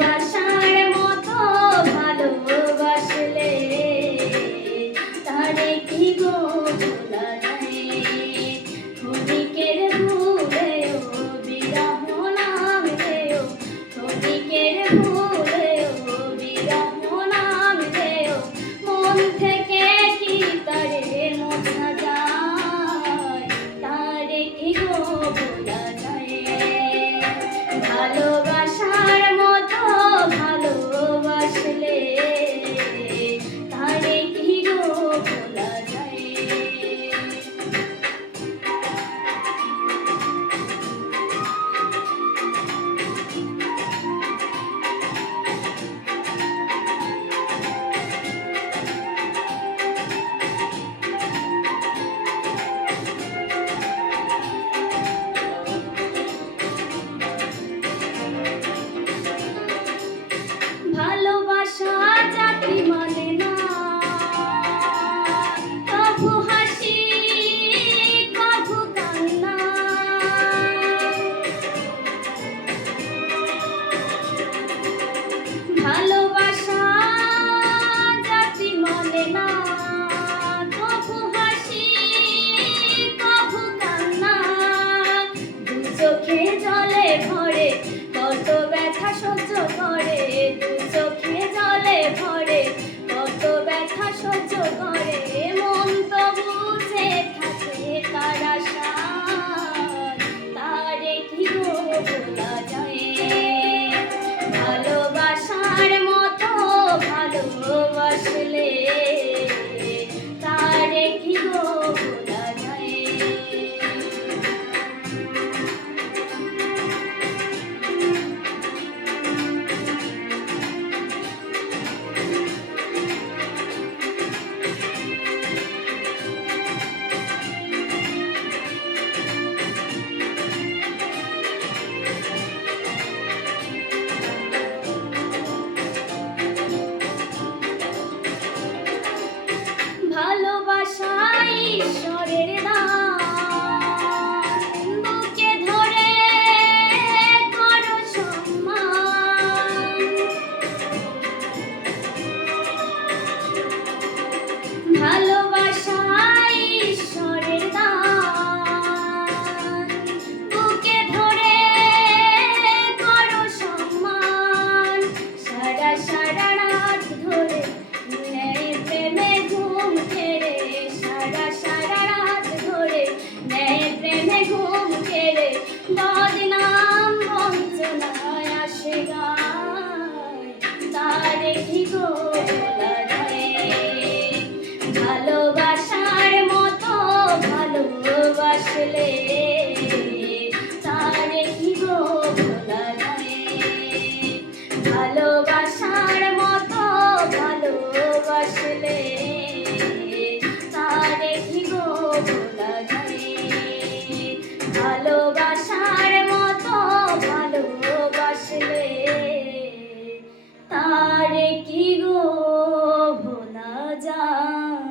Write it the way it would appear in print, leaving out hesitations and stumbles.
ভালোবাসার মতো ভালোবাসলে তারে কি গো ভোলা যায়। ক্ষণিকের ভুলেও বিরহ নামলেও, ক্ষণিকের ভুলেও বিরহ নামলেও মন থেকে কি তারে মোছা যায়, তারে কি গো ভোলা যায়। ভালোবাসার মতো ভালোবাসলে তারে কি গো ভোলা যায়। ভালোবাসা জাতি মানে না, কভু হাসি কভু কান্না। ভালোবাসা জাতি মানে না, কভু হাসি কভু কান্না। দু চোখে জলে ভরে কত ব্যথা সহ্য করে, দু চোখে জলে ভরে কত ব্যথা সহ্য করে। মন তো বুঝে থাকে তার আশায়, তারে কি গো ভোলা যায়। ভালোবাসার মতো ভালোবাসলে তারে কি গো ভোলা যায়। ভালোবাসা ঈশ্বরের দান, বুকে ধরে করো সম্মান। ভালোবাসা ঈশ্বরের দান, বুকে ধরে করো সম্মান। সারা সারা রাত ধরে নেয় প্রেমে ঘুম কেড়ে, সারা সারা রাত ধরে নেয় প্রেমে ঘুম কেড়ে। বদনাম বঞ্চনায় আসে গায়, তারে কি গো ভোলা যায়। ভালোবাসার মতো ভালোবাসলে তারে কি গো ভোলা যায়। ভালোবাসার মতো ভালোবাসলে তারে কি গো ভোলা যায়। ভালোবাসার মতো ভালোবাসলে তারে কি গো ভোলা যায়।